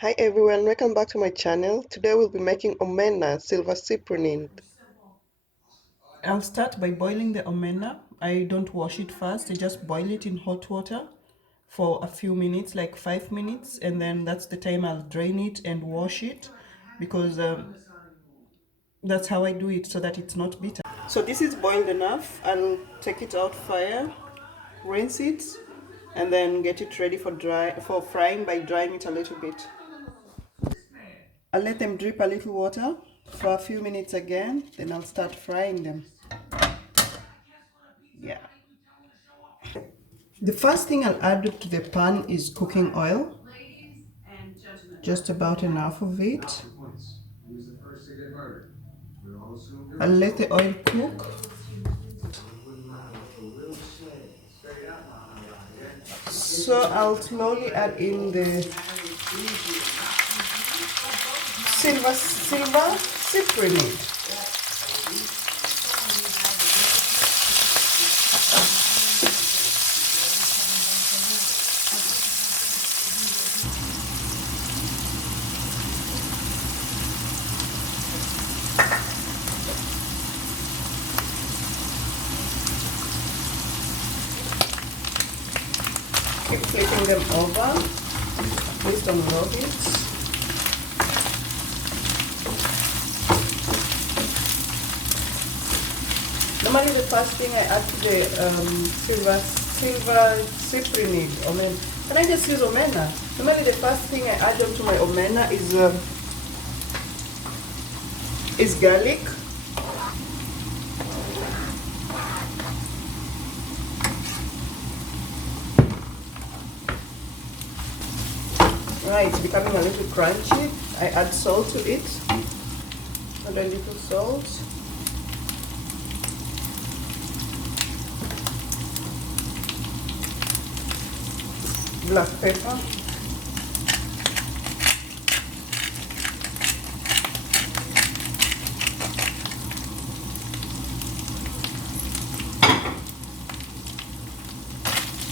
Hi everyone, welcome back to my channel. Today we'll be making Omena silver cyprinid. I'll start by boiling the omena. I don't wash it first, I just boil it in hot water for a few minutes, like 5 minutes, and then that's the time I'll drain it and wash it because that's how I do it so that it's not bitter. So this is boiled enough. I'll take it out fire, rinse it, and then get it ready for frying by drying it a little bit. I'll let them drip a little water for a few minutes again, then I'll start frying them. Yeah. The first thing I'll add to the pan is cooking oil, just about enough of it. I'll let the oil cook. So I'll slowly add in the silver cyprinid. Keep flipping them over, please don't rub it. Normally the first thing I add to the silver cyprinid, can I just use omena? Normally the first thing I add onto my omena is garlic. Right, it's becoming a little crunchy. I add salt to it. Add a little salt. Black pepper.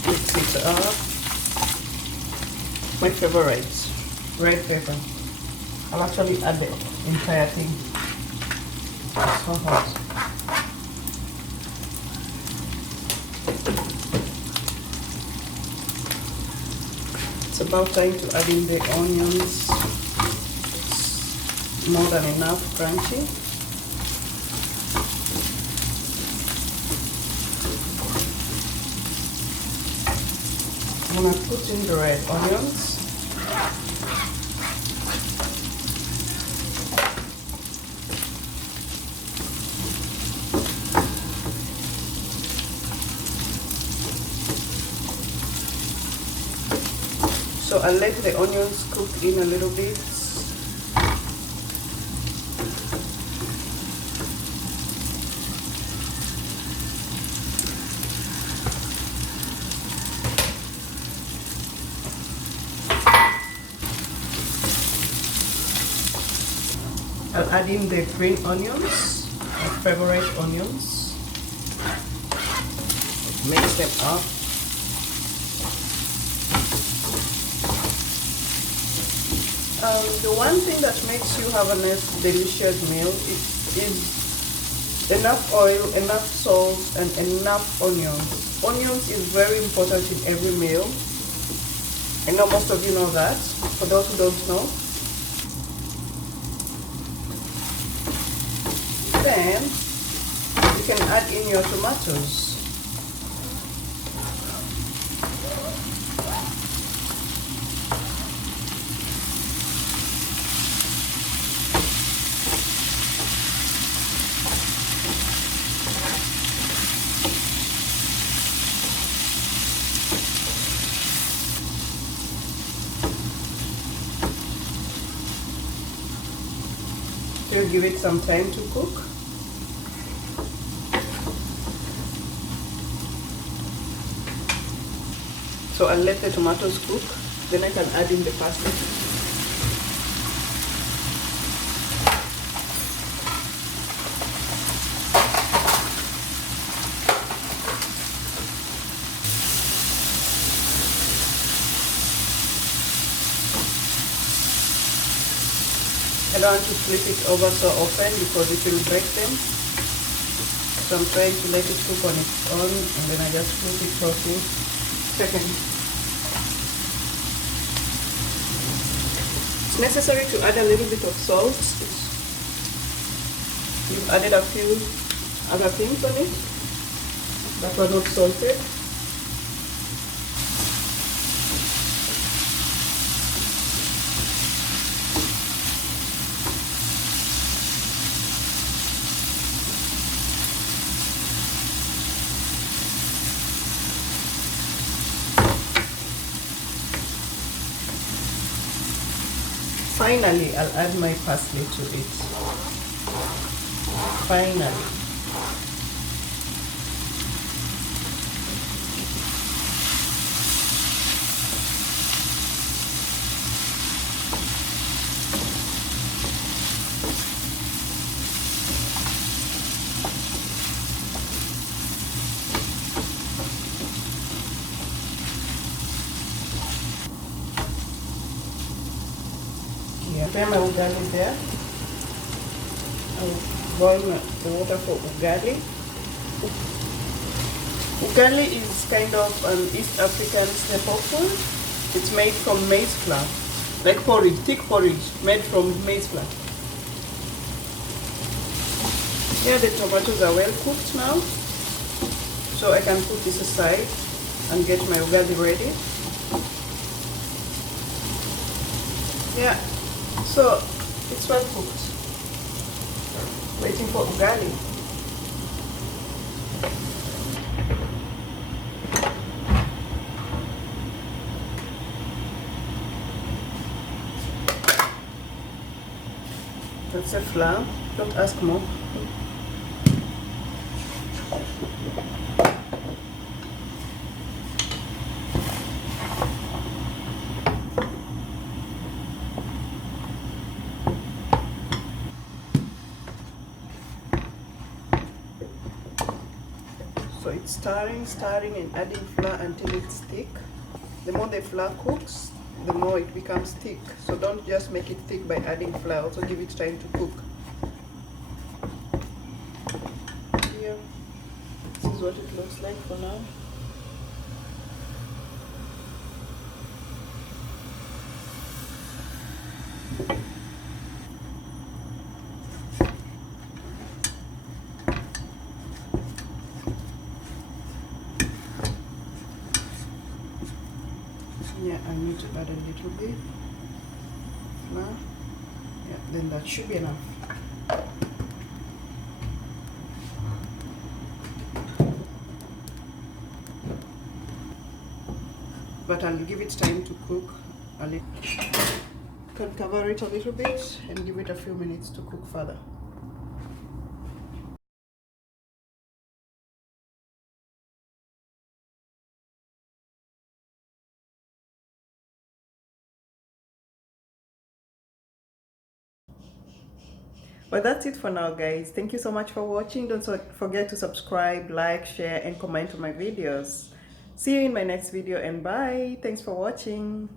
Mix it up. My favorite, red pepper. I'll actually add the entire thing. It's so hot. It's about time to add in the onions. It's more than enough crunchy. I'm gonna put in the red onions. So I'll let the onions cook in a little bit. I'll add in the green onions, my favorite onions. Mix them up. The one thing that makes you have a nice, delicious meal is enough oil, enough salt, and enough onions. Onions is very important in every meal. I know most of you know that. For those who don't know, then you can add in your tomatoes. Still give it some time to cook. So I'll let the tomatoes cook, then I can add in the pasta. I don't want to flip it over so often because it will break them. So I'm trying to let it cook on its own, and then I just flip it for a few seconds. It's necessary to add a little bit of salt. You've added a few other things on it that were not salted. Finally, I'll add my parsley to it. Finally. Prepare my ugali there. I'll boil the water for ugali. Ugali is kind of an East African staple food. It's made from maize flour, like porridge, thick porridge made from maize flour. Here the tomatoes are well cooked now, so I can put this aside and get my ugali ready. Yeah, so it's well cooked. Waiting for ugali. That's a flour. Don't ask more. So it's stirring and adding flour until it's thick. The more the flour cooks, the more it becomes thick. So don't just make it thick by adding flour, also give it time to cook. Here, this is what it looks like for now. Yeah, I need to add a little bit flour. Yeah, then that should be enough. But I'll give it time to cook a little. Can cover it a little bit and give it a few minutes to cook further. Well, that's it for now, guys. Thank you so much for watching. Don't forget to subscribe, like, share, and comment on my videos. See you in my next video, and bye. Thanks for watching.